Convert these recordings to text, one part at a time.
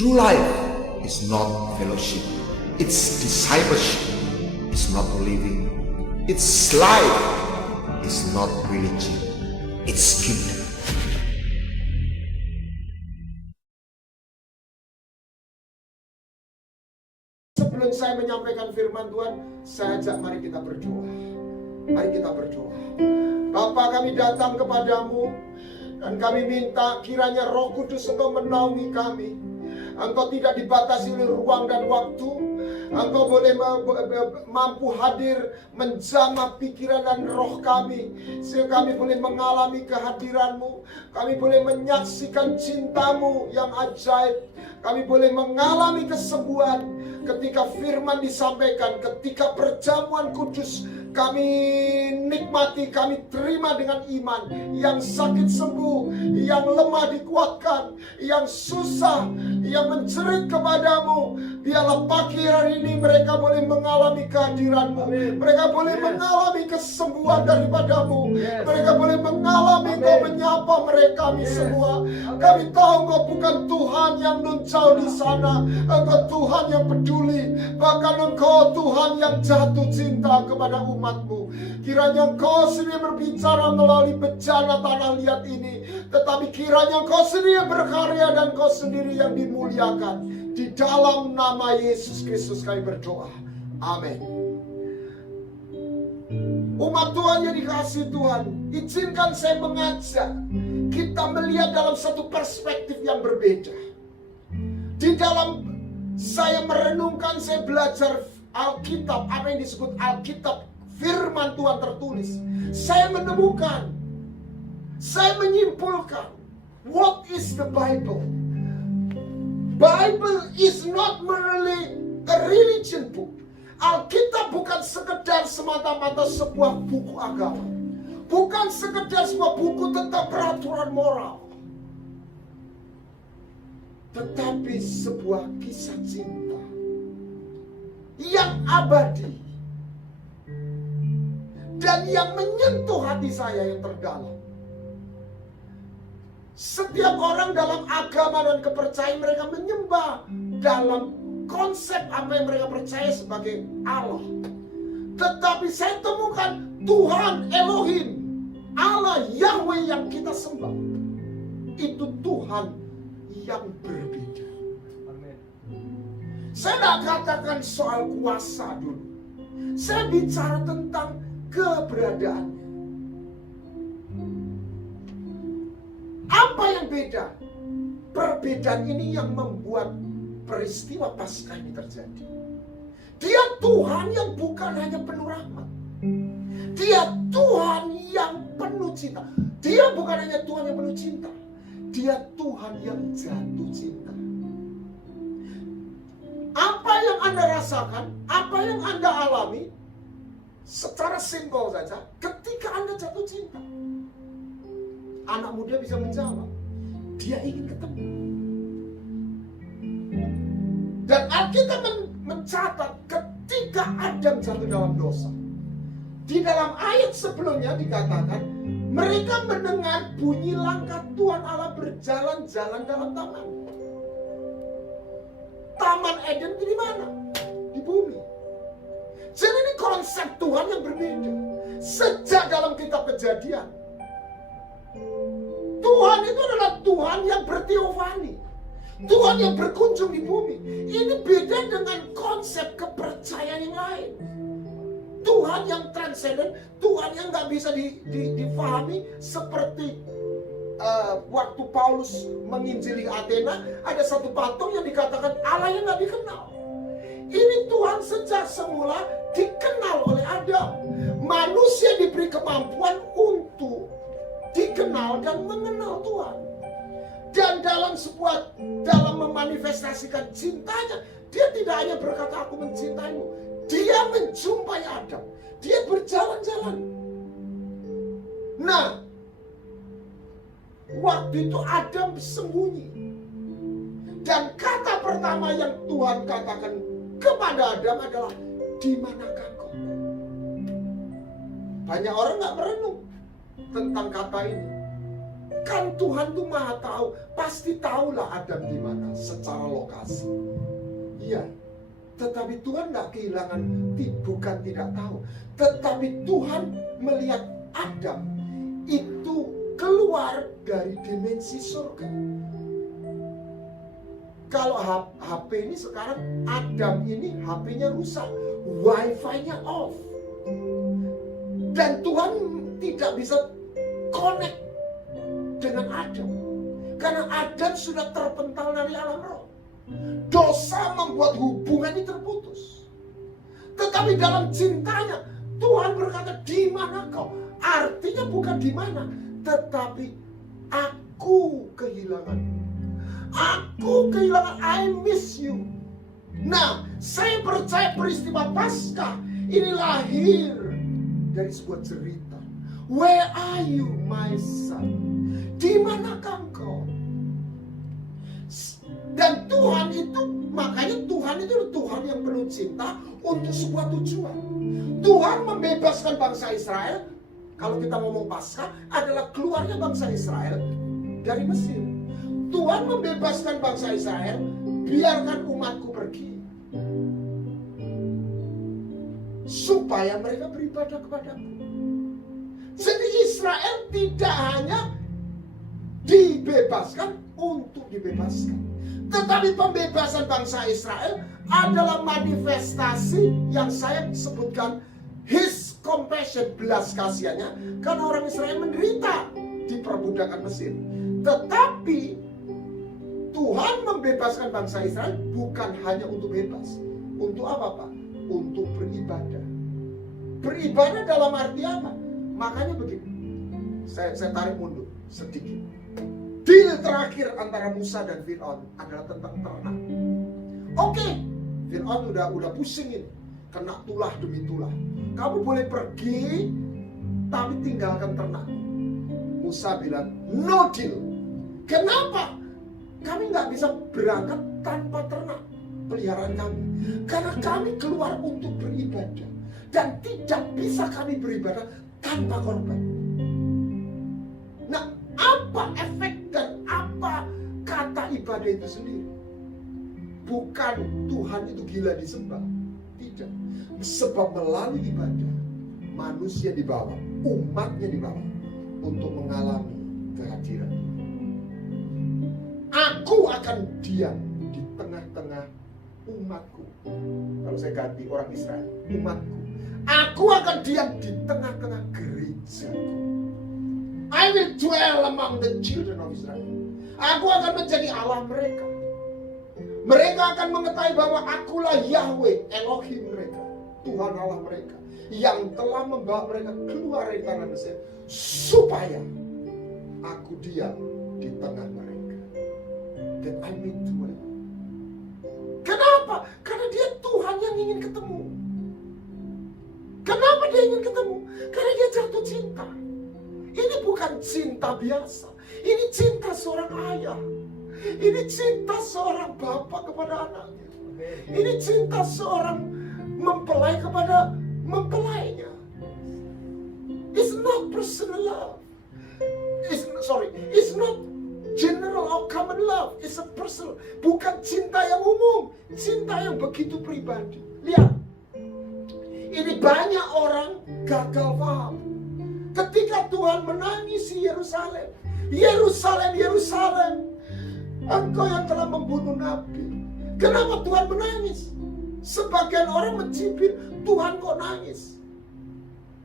True life is not fellowship, it's discipleship, it's not living, it's life, it's not religion, it's kingdom. Sebelum saya menyampaikan firman Tuhan, saya ajak mari kita berdoa. Mari kita berdoa. Bapa, kami datang kepadamu dan kami minta kiranya Roh Kudus Engkau menaungi kami. Engkau tidak dibatasi oleh ruang dan waktu. Engkau boleh mampu hadir menjamah pikiran dan roh kami, sehingga kami boleh mengalami kehadiran-Mu. Kami boleh menyaksikan cinta-Mu yang ajaib. Kami boleh mengalami kesembuhan ketika firman disampaikan, ketika perjamuan kudus kami nikmati, kami terima dengan iman. Yang sakit sembuh, yang lemah dikuatkan, yang susah, yang menjerit kepadamu. Biarlah pagi hari ini mereka boleh mengalami kehadiran-Mu. Mereka boleh mengalami kesembuhan daripadamu. Mereka boleh mengalami Engkau menyapa mereka semua. Kami tahu Engkau bukan Tuhan yang nun jauh di sana. Engkau Tuhan yang peduli. Bahkan Engkau Tuhan yang jatuh cinta kepada umat-Mu. Kiranya Engkau sendiri berbicara melalui bejana tanah liat ini, tetapi kiranya Engkau sendiri berkarya dan Engkau sendiri yang dimuliakan. Di dalam nama Yesus Kristus kami berdoa. Amin. Umat Tuhan yang dikasihi Tuhan, izinkan saya mengajak kita melihat dalam satu perspektif yang berbeda. Di dalam saya merenungkan, saya belajar Alkitab, apa yang disebut Alkitab, firman Tuhan tertulis. Saya menemukan, saya menyimpulkan, what is the Bible? Bible is not merely a religion book. Alkitab bukan sekedar semata-mata sebuah buku agama. Bukan sekedar sebuah buku tentang peraturan moral. Tetapi sebuah kisah cinta yang abadi dan yang menyentuh hati saya yang terdalam. Setiap orang dalam agama dan kepercayaan mereka menyembah dalam konsep apa yang mereka percaya sebagai Allah. Tetapi saya temukan Tuhan Elohim, Allah Yahweh yang kita sembah, itu Tuhan yang berbeda. Saya tidak katakan soal kuasa dulu. Saya bicara tentang keberadaannya. Apa yang beda? Perbedaan ini yang membuat peristiwa Paskah ini terjadi. Dia Tuhan yang bukan hanya penuh rahmat. Dia Tuhan yang penuh cinta. Dia bukan hanya Tuhan yang penuh cinta. Dia Tuhan yang jatuh cinta. Apa yang Anda rasakan, apa yang Anda alami, secara simpel saja, ketika Anda jatuh cinta, anak muda bisa menjawab, dia ingin ketemu. Dan Alkitab mencatat ketika Adam jatuh dalam dosa, di dalam ayat sebelumnya dikatakan, mereka mendengar bunyi langkah Tuhan Allah berjalan-jalan dalam taman. Taman Eden itu di mana? Di bumi. Jadi ini konsep Tuhan yang berbeda. Sejak dalam kitab Kejadian, Tuhan itu adalah Tuhan yang berteofani. Tuhan yang berkunjung di bumi. Ini beda dengan konsep kepercayaan yang lain. Tuhan yang transenden, Tuhan yang gak bisa difahami seperti waktu Paulus menginjili Athena, ada satu patung yang dikatakan Allah yang gak dikenal. Ini Tuhan sejak semula dikenal oleh Adam. Manusia diberi kemampuan untuk dikenal dan mengenal Tuhan. Dan dalam memanifestasikan cintanya, dia tidak hanya berkata aku mencintaimu. Dia menjumpai Adam. Dia berjalan-jalan. Nah, waktu itu Adam sembunyi. Dan kata pertama yang Tuhan katakan kepada Adam adalah, di manakah kau? Banyak orang gak merenung tentang kata ini. Kan Tuhan tuh maha tahu, pasti tahulah Adam di mana secara lokasi. Iya, tetapi Tuhan nggak kehilangan, bukan tidak tahu, tetapi Tuhan melihat Adam itu keluar dari dimensi surga. Kalau HP ini sekarang, Adam ini HP-nya rusak, Wi-Fi-nya off, dan Tuhan tidak bisa connect dengan Adam, karena Adam sudah terpental dari alam roh. Dosa membuat hubungan ini terputus. Tetapi dalam cintanya Tuhan berkata, di mana kau? Artinya bukan di mana, tetapi aku kehilangan. Aku kehilangan, I miss you. Nah, saya percaya peristiwa Paskah ini lahir dari sebuah cerita. Where are you, my son? Di manakah engkau? Dan Tuhan itu, makanya Tuhan itu Tuhan yang penuh cinta untuk sebuah tujuan. Tuhan membebaskan bangsa Israel. Kalau kita ngomong Paskah, adalah keluarnya bangsa Israel dari Mesir. Tuhan membebaskan bangsa Israel, biarkan umatku pergi, supaya mereka beribadah kepadaku. Jadi Israel tidak hanya dibebaskan untuk dibebaskan, tetapi pembebasan bangsa Israel adalah manifestasi yang saya sebutkan, His compassion, belas kasihannya, karena orang Israel menderita di perbudakan Mesir. Tetapi Tuhan membebaskan bangsa Israel bukan hanya untuk bebas. Untuk apa, Pak? Untuk beribadah. Beribadah dalam arti apa? Makanya begini, saya tarik mundur sedikit. Deal terakhir antara Musa dan Fir'aun adalah tentang ternak. Oke, Fir'aun udah pusing ini, kena tulah demi tulah. Kamu boleh pergi, tapi tinggalkan ternak. Musa bilang, no deal. Kenapa? Kami nggak bisa berangkat tanpa ternak peliharaan kami, karena kami keluar untuk beribadah, dan tidak bisa kami beribadah tanpa korban. Nah, apa efek dan apa kata ibadah itu sendiri? Bukan Tuhan itu gila disembah, tidak. Sebab melalui ibadah, manusia dibawa, umatnya dibawa untuk mengalami kehadiran. Aku akan diam di tengah-tengah umatku. Kalau saya ganti orang Israel, umatku. Aku akan diam di tengah-tengah gerejaku. I will dwell among the children of Israel. Aku akan menjadi Allah mereka. Mereka akan mengetahui bahwa akulah Yahweh, Elohim mereka, Tuhan Allah mereka, yang telah membawa mereka keluar dari tanah Mesir, supaya aku diam di tengah mereka. That I may dwell. Kenapa? Karena dia Tuhan yang ingin ketemu. Kenapa dia ingin ketemu? Karena dia jatuh cinta. Ini bukan cinta biasa. Ini cinta seorang ayah. Ini cinta seorang bapak kepada anaknya. Ini cinta seorang mempelai kepada mempelainya. It's not personal love. It's not general or common love. It's a personal. Bukan cinta yang umum, cinta yang begitu pribadi. Lihat, ini banyak orang gagal paham. Ketika Tuhan menangisi Yerusalem, Yerusalem, Yerusalem, engkau yang telah membunuh nabi. Kenapa Tuhan menangis? Sebagian orang mencibir, Tuhan kok nangis?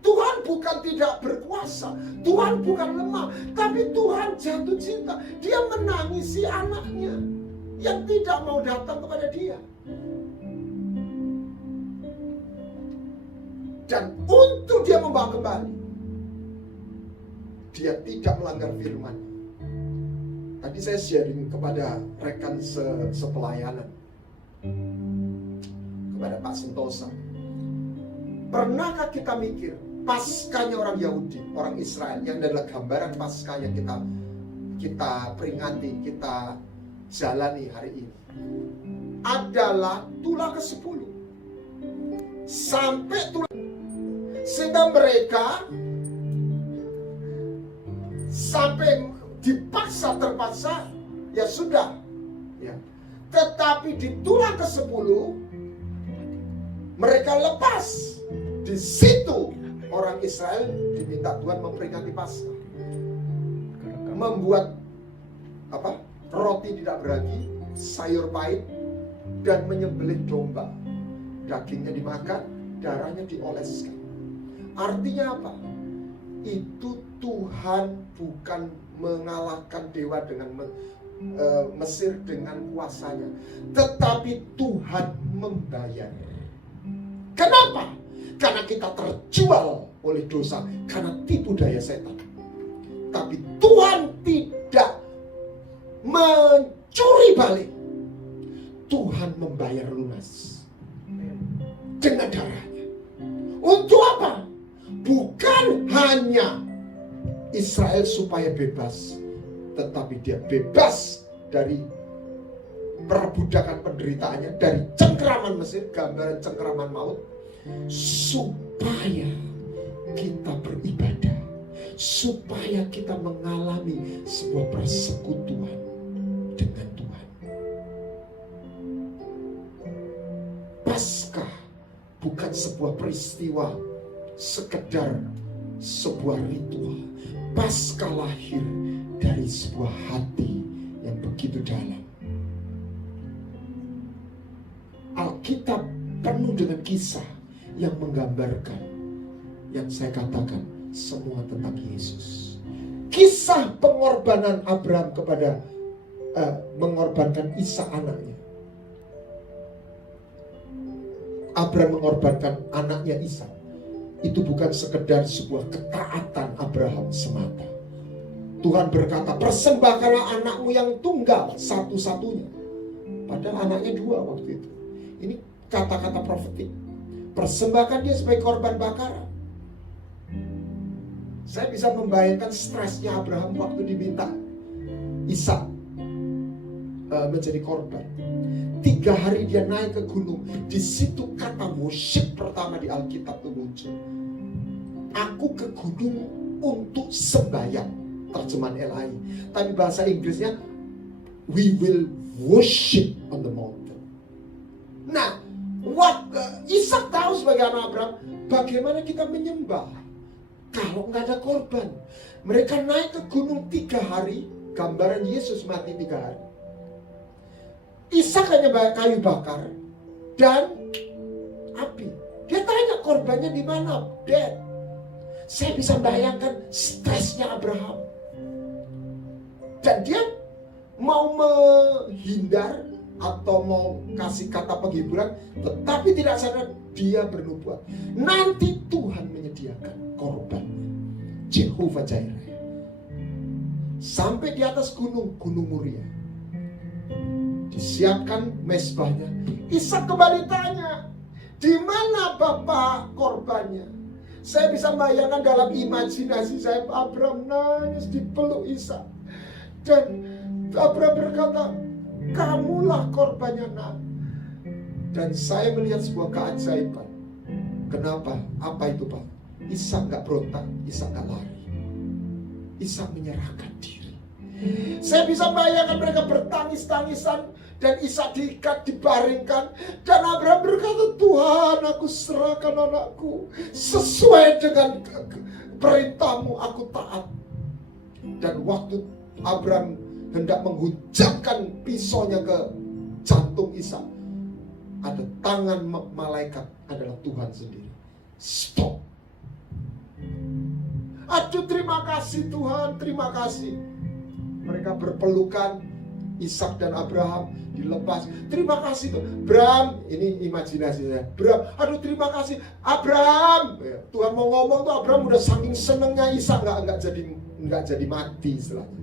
Tuhan bukan tidak berkuasa, Tuhan bukan lemah, tapi Tuhan jatuh cinta. Dia menangisi anaknya yang tidak mau datang kepada dia. Dan untuk dia membawa kembali, dia tidak melanggar firman. Tadi saya sharing kepada rekan sepelayanan, kepada Pak Sentosa. Pernahkah kita mikir Paskahnya orang Yahudi, orang Israel, yang adalah gambaran Paskah yang kita peringati, kita jalani hari ini, adalah tulah ke-10 sampai tulah, sehingga mereka sampai dipaksa terpaksa, ya sudah. Ya. Tetapi di tulah ke-10 mereka lepas. Di situ orang Israel diminta Tuhan memperingati Paskah. Membuat roti tidak beragi, sayur pahit, dan menyembelih domba. Dagingnya dimakan, darahnya dioleskan. Artinya apa? Itu Tuhan bukan mengalahkan dewa dengan Mesir dengan kuasanya, tetapi Tuhan membayar. Kenapa? Karena kita terjual oleh dosa, karena tipu daya setan. Tapi Tuhan tidak mencuri balik. Tuhan membayar lunas dengan darahnya. Untuk apa? Bukan hanya Israel supaya bebas, tetapi dia bebas dari perbudakan penderitaannya, dari cengkeraman Mesir, gambaran cengkeraman maut, supaya kita beribadah, supaya kita mengalami sebuah persekutuan dengan Tuhan. Paskah bukan sebuah peristiwa, sekedar sebuah ritual. Paskah lahir dari sebuah hati yang begitu dalam. Alkitab penuh dengan kisah yang menggambarkan, yang saya katakan semua tentang Yesus. Kisah pengorbanan Abraham kepada mengorbankan Ishak anaknya. Abraham mengorbankan anaknya Ishak. Itu bukan sekedar sebuah ketaatan Abraham semata. Tuhan berkata, persembahkanlah anakmu yang tunggal satu-satunya. Padahal anaknya 2 waktu itu. Ini kata-kata profetik. Persembahkan dia sebagai korban bakaran. Saya bisa membayangkan stresnya Abraham waktu diminta Ishak menjadi korban. 3 hari dia naik ke gunung. Di situ kata worship pertama di Alkitab itu muncul. Aku ke gunung untuk sembahyang, terjemahan LAI. Tapi bahasa Inggrisnya, we will worship on the mountain. Nah, Ishak tahu sebagai anak Abraham, bagaimana kita menyembah kalau nggak ada korban. Mereka naik ke gunung 3 hari, gambaran Yesus mati 3 hari. Ishak hanya kayu bakar dan api. Dia tanya korbannya di mana? Dead. Saya bisa bayangkan stresnya Abraham. Dan dia mau menghindar atau mau kasih kata penghiburan, tetapi tidak sadar dia bernubuat. Nanti Tuhan menyediakan korbannya. Jehovah Jireh. Sampai di atas gunung Moria. Disiapkan mezbahnya. Ishak kembali tanya, di mana Bapak korbannya? Saya bisa bayangkan dalam imajinasi saya, Abraham nangis dipeluk Ishak. Dan Abraham berkata, kamulah korbannya nak. Dan saya melihat sebuah keajaiban. Kenapa? Apa itu Pak? Ishak gak berontak, Ishak gak lari. Ishak menyerahkan diri. Saya bisa bayangkan mereka bertangis-tangisan. Dan Ishak diikat, dibaringkan. Dan Abraham berkata, Tuhan, aku serahkan anakku. Sesuai dengan perintahmu, aku taat. Dan waktu Abraham hendak menghujamkan pisaunya ke jantung Ishak, ada tangan malaikat, adalah Tuhan sendiri. Stop. Aduh, terima kasih Tuhan, terima kasih. Mereka berpelukan, Ishak dan Abraham dilepas. Terima kasih tuh, Abraham. Ini imajinasi saya. Abraham, aduh terima kasih Abraham. Tuhan mau ngomong tuh, Abraham udah saking senengnya Ishak nggak jadi mati istilahnya.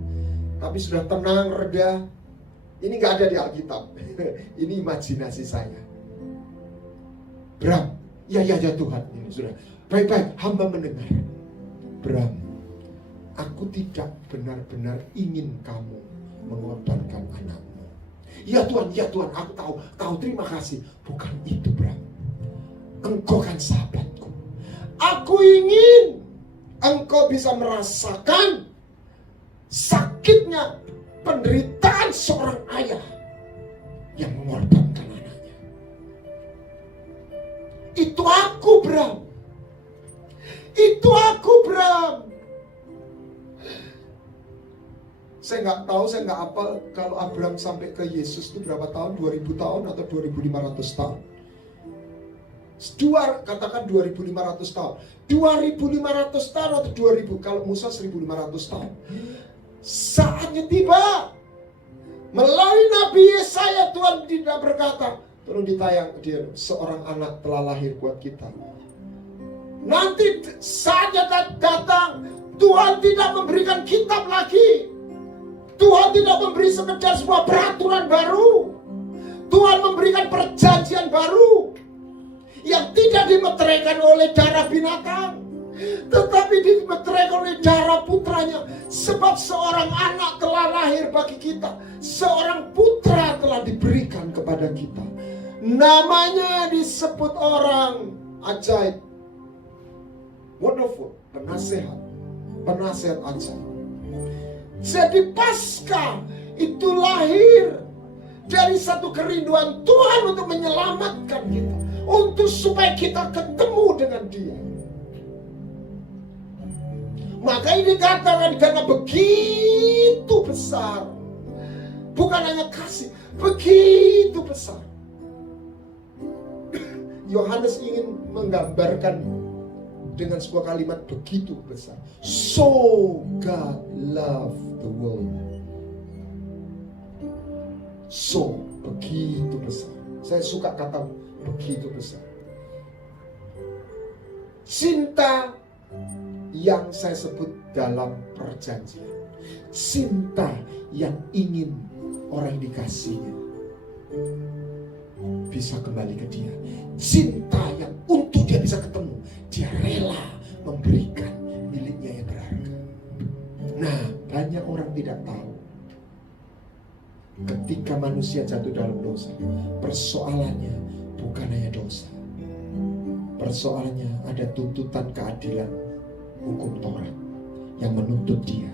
Tapi sudah tenang, reda. Ini nggak ada di Alkitab. Ini imajinasi saya. Abraham, ya Tuhan. Ini sudah baik-baik, hamba mendengar. Abraham, aku tidak benar-benar ingin kamu mengorbankan anakmu. Ya Tuhan, aku tahu, terima kasih. Bukan itu, Bram. Engkau kan sahabatku. Aku ingin engkau bisa merasakan sakit sakitnya penderitaan seorang ayah yang mengorbankan anaknya. Itu aku, Bram. Itu aku, Bram. Saya nggak tahu, saya nggak hafal kalau Abraham sampai ke Yesus itu berapa tahun, 2000 tahun atau 2500 tahun. Katakan 2500 tahun. 2500 tahun atau 2000, kalau Musa 1500 tahun. Saatnya tiba. Melalui Nabi Yesaya Tuhan tidak berkata, tolong ditayang dia, seorang anak telah lahir buat kita. Nanti saatnya datang, Tuhan tidak memberikan kitab lagi. Tuhan tidak memberi sekedar sebuah peraturan baru. Tuhan memberikan perjanjian baru yang tidak dimeteraikan oleh darah binatang, tetapi dimeteraikan oleh darah putranya. Sebab seorang anak telah lahir bagi kita, seorang putra telah diberikan kepada kita. Namanya disebut orang ajaib, wonderful, penasehat ajaib. Jadi Paskah itu lahir dari satu kerinduan Tuhan untuk menyelamatkan kita, untuk supaya kita ketemu dengan Dia. Maka ini dikatakan karena begitu besar, bukan hanya kasih, begitu besar. Yohanes ingin menggambarkan dengan sebuah kalimat begitu besar. So God loved the world. So, begitu besar. Saya suka kata begitu besar. Cinta yang saya sebut dalam perjanjian. Cinta yang ingin orang yang dikasihnya bisa kembali ke dia. Cinta yang untuk dia bisa ketemu, dia rela memberikan miliknya yang berharga. Nah, banyak orang tidak tahu, ketika manusia jatuh dalam dosa, persoalannya bukan hanya dosa. Persoalannya ada tuntutan keadilan hukum Taurat yang menuntut dia.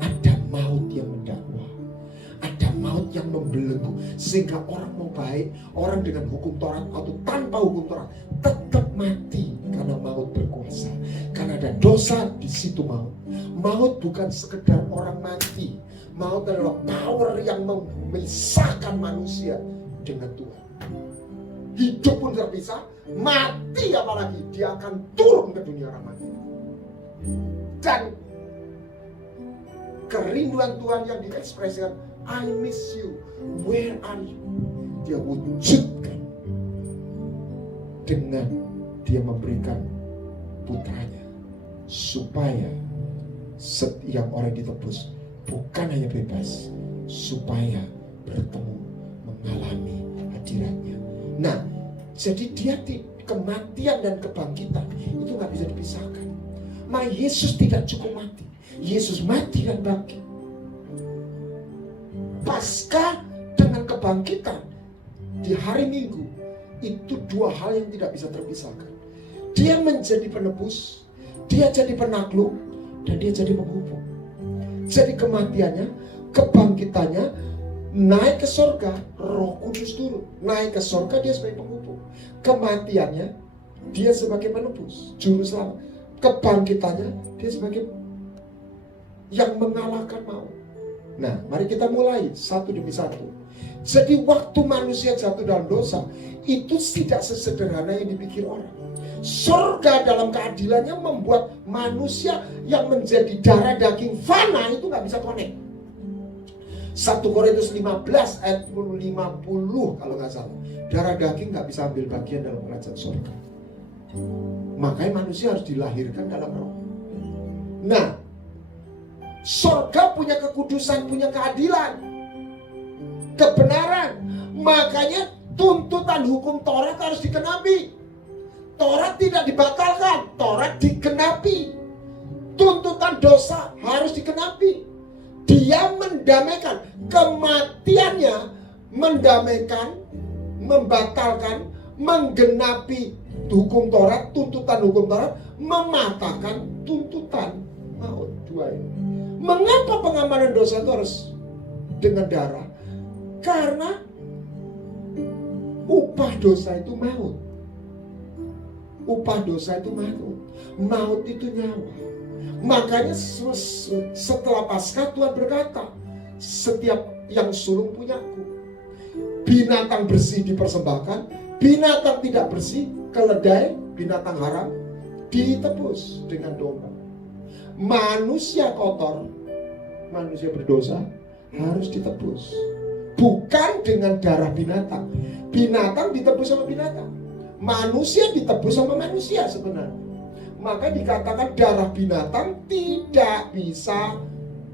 Ada maut yang mendakwa, ada maut yang membelenggu, sehingga orang mau baik, orang dengan hukum Taurat atau tanpa hukum Taurat tetap mati karena maut berkuasa. Karena ada dosa di situ maut. Maut bukan sekedar orang mati. Maut adalah power yang memisahkan manusia dengan Tuhan. Hidup pun terpisah, mati apalagi dia akan turun ke dunia orang mati. Dan kerinduan Tuhan yang diekspresikan, I miss you, where are you? Dia wujudkan dengan dia memberikan putranya, supaya setiap orang ditebus bukan hanya bebas, supaya bertemu, mengalami hadiratnya. Nah, jadi dia kematian dan kebangkitan itu gak bisa dipisahkan. Nah, Yesus tidak cukup mati, Yesus mati dan bangkit. Paskah dengan kebangkitan di hari Minggu itu dua hal yang tidak bisa terpisahkan. Dia menjadi penebus, dia jadi penakluk, dan dia jadi penghubung. Jadi kematiannya, kebangkitannya, naik ke surga, Roh Kudus turun. Naik ke surga, dia sebagai penghubung. Kematiannya, dia sebagai penebus, juru selamat. Kebangkitannya, dia sebagai yang mengalahkan maut. Nah, mari kita mulai satu demi satu. Jadi waktu manusia jatuh dalam dosa, itu tidak sesederhana yang dipikir orang. Surga dalam keadilannya membuat manusia yang menjadi darah daging fana itu gak bisa connect. 1 Korintus 15 ayat 50 kalau gak salah. Darah daging gak bisa ambil bagian dalam kerajaan surga. Makanya manusia harus dilahirkan dalam roh. Nah, surga punya kekudusan, punya keadilan, kebenaran. Makanya tuntutan hukum Taurat harus dikenapi. Taurat tidak dibatalkan, Taurat digenapi. Tuntutan dosa harus dikenapi. Dia mendamaikan, kematiannya mendamaikan, membatalkan, menggenapi hukum Taurat, tuntutan hukum Taurat, mematahkan tuntutan maut. Dua ini. Mengapa pengamanan dosa itu harus dengan darah? Karena upah dosa itu maut. Upah dosa itu maut. Maut itu nyawa. Makanya setelah Paskah Tuhan berkata, setiap yang sulung punyaku. Binatang bersih dipersembahkan, binatang tidak bersih, keledai, binatang haram ditebus dengan domba. Manusia kotor, manusia berdosa harus ditebus. Bukan dengan darah binatang. Binatang ditebus sama binatang. Manusia ditebus sama manusia sebenarnya. Maka dikatakan darah binatang tidak bisa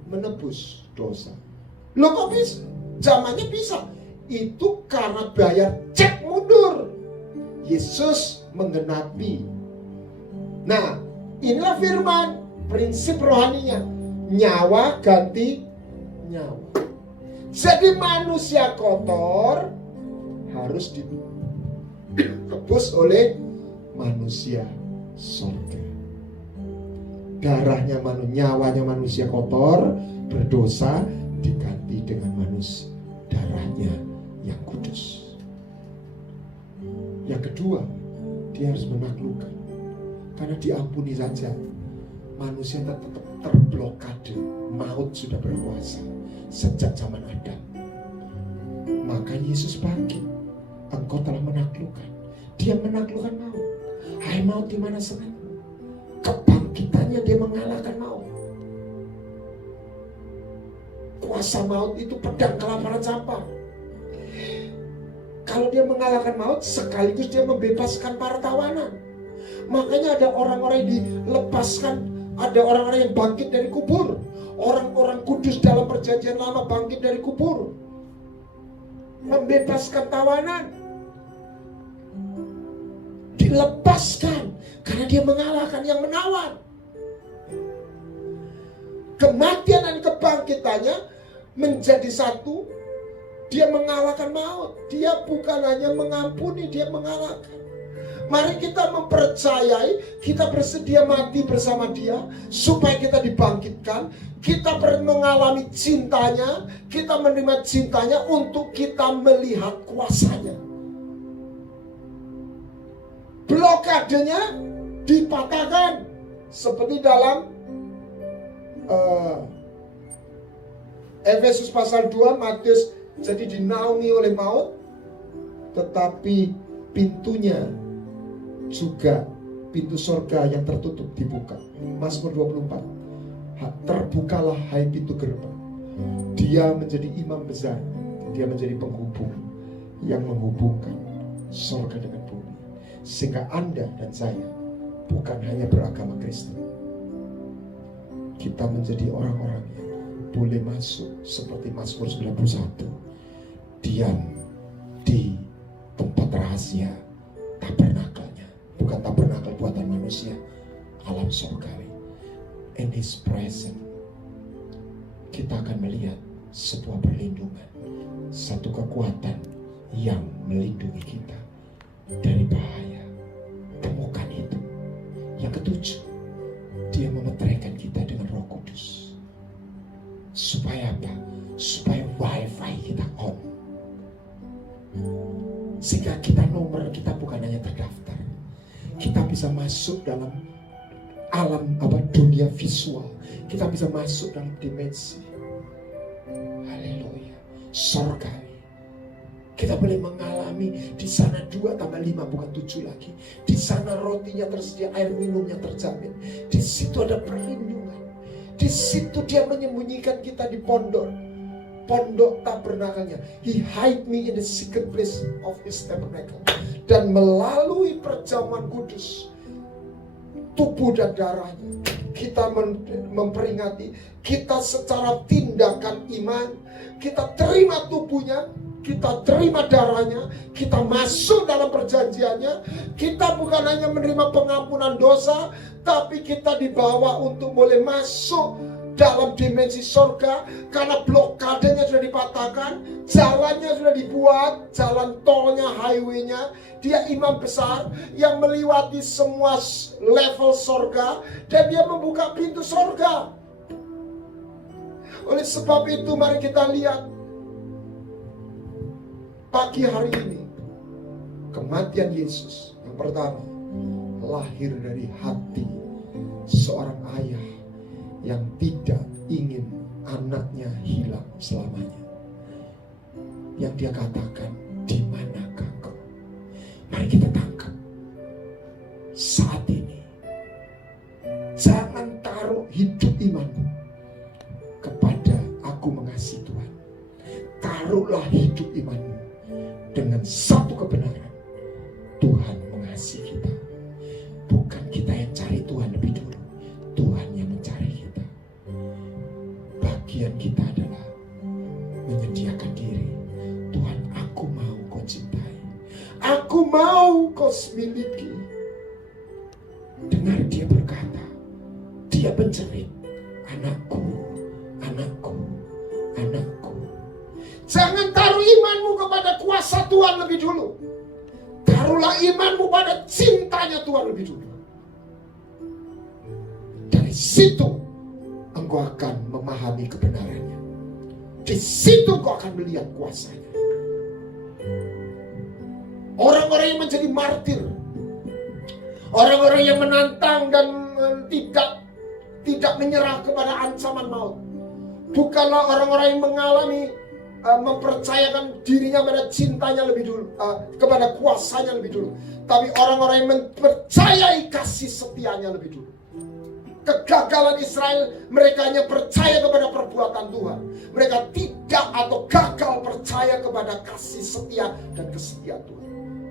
menebus dosa. Loh kok bisa? Zamannya bisa. Itu karena bayar cek mundur. Yesus menggenapi. Nah, inilah firman. Prinsip rohaninya. Nyawa ganti nyawa. Jadi manusia kotor harus ditebus oleh manusia surga. Darahnya nyawanya manusia kotor berdosa diganti dengan darahnya yang kudus. Yang kedua, dia harus menaklukkan. Karena diampuni saja manusia tetap terblokade. Maut sudah berkuasa sejak zaman Adam. Maka Yesus bangkit. Engkau telah menaklukkan. Dia menaklukkan maut. Hai maut, di mana sengatmu? Kebangkitannya dia mengalahkan maut. Kuasa maut itu pedang kelaparan sampah. Kalau dia mengalahkan maut, sekaligus dia membebaskan para tawanan. Makanya ada orang-orang yang dilepaskan, ada orang-orang yang bangkit dari kubur. Orang-orang kudus dalam perjanjian lama bangkit dari kubur, membebaskan tawanan, dilepaskan karena dia mengalahkan yang menawan. Kematian dan kebangkitannya menjadi satu. Dia mengalahkan maut. Dia bukan hanya mengampuni, dia mengalahkan. Mari kita mempercayai, kita bersedia mati bersama dia supaya kita dibangkitkan. Kita mengalami cintanya, kita menerima cintanya untuk kita melihat kuasanya. Blokadenya dipatahkan seperti dalam Efesus pasal 2, Matius. Jadi dinaungi oleh maut, tetapi pintunya juga pintu surga yang tertutup dibuka. Mazmur 24. Terbukalah hai pintu gerbang. Dia menjadi imam besar. Dia menjadi penghubung yang menghubungkan surga dengan bumi. Sehingga Anda dan saya bukan hanya beragama Kristen. Kita menjadi orang-orang yang boleh masuk seperti Mazmur 91. Diam di tempat rahasia tabernakelnya. Bukan tabernakel buatan manusia, alam surgawi. In His presence kita akan melihat sebuah perlindungan, satu kekuatan yang melindungi kita dari bahaya. Temukan itu. Yang ketujuh, dia memeteraikan kita dengan Roh Kudus. Supaya apa? Supaya wifi kita on. Sehingga nomor kita bukan hanya terdaftar. Kita bisa masuk dalam alam dunia visual. Kita bisa masuk dalam dimensi. Haleluya. Surgawi. Kita boleh mengalami di sana 2 tambah 5 bukan 7 lagi. Di sana rotinya tersedia, air minumnya terjamin. Di situ ada perlindungan. Di situ dia menyembunyikan kita di pondok tabernakelnya. He hide me in the secret place of His tabernacle. Dan melalui perjamuan kudus, tubuh dan darahnya, kita memperingati, kita secara tindakan iman, kita terima tubuhnya, kita terima darahnya, kita masuk dalam perjanjiannya. Kita bukan hanya menerima pengampunan dosa, tapi kita dibawa untuk boleh masuk dalam dimensi surga. Karena blokadenya sudah dipatahkan, jalannya sudah dibuat, jalan tolnya, highway-nya. Dia imam besar yang melewati semua level surga, dan dia membuka pintu surga. Oleh sebab itu mari kita lihat pagi hari ini kematian Yesus yang pertama lahir dari hati seorang ayah yang tidak ingin anaknya hilang selamanya. Yang dia katakan, di manakah kau? Mari kita tangkap saat ini. Jangan taruh hidup imanmu kepada aku mengasihi Tuhan. Taruhlah hidup imanmu dengan satu kebenaran. Tuhan mengasihi kita. Bukan kita yang cari Tuhan lebih dulu, Tuhan yang mencari kita. Bagian kita adalah menyediakan diri. Tuhan, aku mau kau cintai, aku mau kau miliki. Dengar dia berkata, dia menjerit, anakku, anakku, anakku. Jangan taruh imanmu kepada kuasa Tuhan lebih dulu. Taruhlah imanmu pada cintanya Tuhan lebih dulu. Dari situ engkau akan memahami kebenarannya. Di situ engkau akan melihat kuasanya. Orang-orang yang menjadi martir, orang-orang yang menantang dan tidak menyerah kepada ancaman maut, bukanlah orang-orang yang mengalami mempercayakan dirinya pada cintanya lebih dulu, kepada kuasanya lebih dulu, tapi orang-orang yang mempercayai kasih setianya lebih dulu. Kegagalan Israel, mereka hanya percaya kepada perbuatan Tuhan. Mereka tidak atau gagal percaya kepada kasih setia dan kesetiaan Tuhan.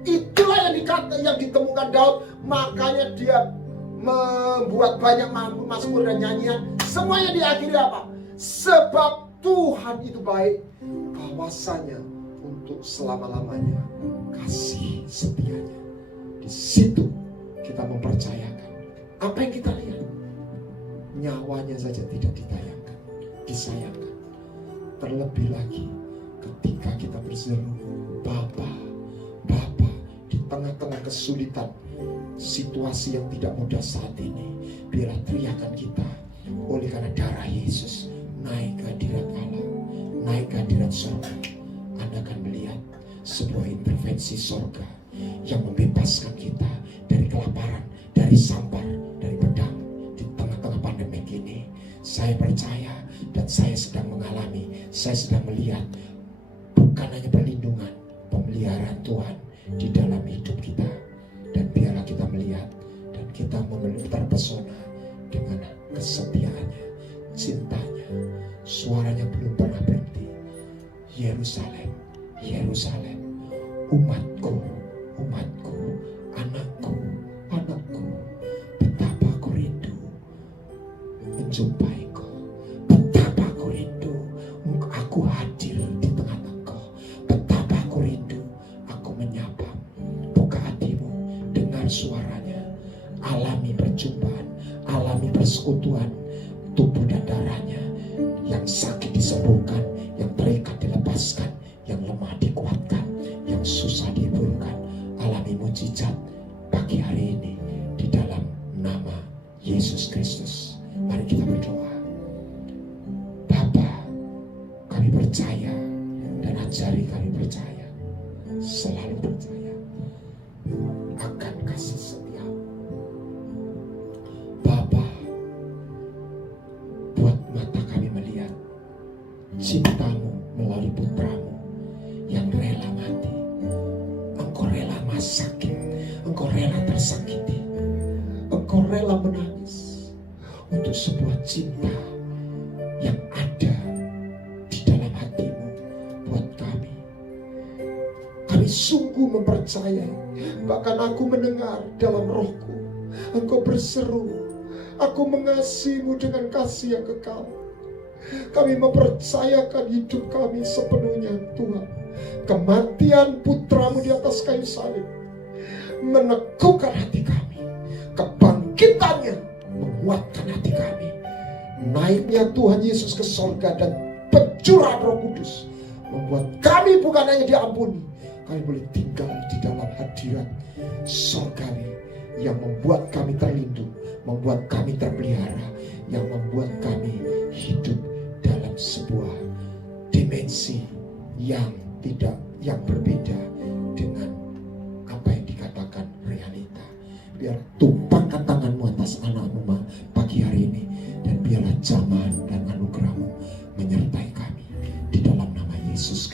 Itulah yang ditemukan Daud. Makanya dia membuat banyak mazmur dan nyanyian. Semuanya diakhiri apa? Sebab Tuhan itu baik, bahwasanya untuk selama-lamanya kasih setianya. Di situ kita mempercayakan apa yang kita lihat. Nyawanya saja tidak ditayangkan, disayangkan. Terlebih lagi ketika kita berseru, Bapa, Bapa, di tengah-tengah kesulitan, situasi yang tidak mudah saat ini, biarlah teriakan kita, oleh karena darah Yesus, naik ke hadirat Allah, naik ke hadirat surga. Anda akan melihat sebuah intervensi surga yang membebaskan kita dari kelaparan, dari sampar, dari pedang. Di tengah-tengah pandemi ini, saya percaya dan saya sedang mengalami, saya sedang melihat bukan hanya perlindungan, pemeliharaan Tuhan di dalam hidup kita. Dan biarlah kita melihat dan kita terpesona dengan kesetiaannya, cintanya. Suaranya belum pernah berhenti. Yerusalem, Yerusalem, umatku, umatku, anakku, anakku, betapa aku rindu menjumpai kau. Betapa aku rindu aku hadir di tengah engkau. Betapa aku rindu aku menyapa. Buka hatimu, dengar suaranya, alami perjumpaan, alami persekutuan tubuh dan darahnya. Yang sakit disembuhkan, yang terikat dilepaskan, yang lemah dikuatkan, yang susah dihiburkan. Alami mujizat pagi hari ini di dalam nama Yesus Kristus. Mari kita berdoa. Bapa, kami percaya dan ajari kami percaya, selalu percaya akan kasih setia. Bapa, buat mata kami melihat cintamu melalui putramu yang rela mati. Engkau rela sakit, engkau rela tersakiti, engkau rela menangis untuk sebuah cinta yang ada di dalam hatimu buat kami. Kami sungguh mempercayai, bahkan aku mendengar dalam rohku engkau berseru, aku mengasihimu dengan kasih yang kekal. Kami mempercayakan hidup kami sepenuhnya Tuhan. Kematian putramu di atas kayu salib meneguhkan hati kami. Kebangkitannya menguatkan hati kami. Naiknya Tuhan Yesus ke sorga dan pencurahan Roh Kudus membuat kami bukan hanya diampuni, kami boleh tinggal di dalam hadirat sorgawi yang membuat kami terlindung, membuat kami terpelihara, yang membuat kami hidup dalam dalam sebuah dimensi yang berbeda dengan apa yang dikatakan realita. Biar tumpahkan tanganmu atas anakmu pagi hari ini, dan biarlah zaman dan anugerahmu menyertai kami di dalam nama Yesus.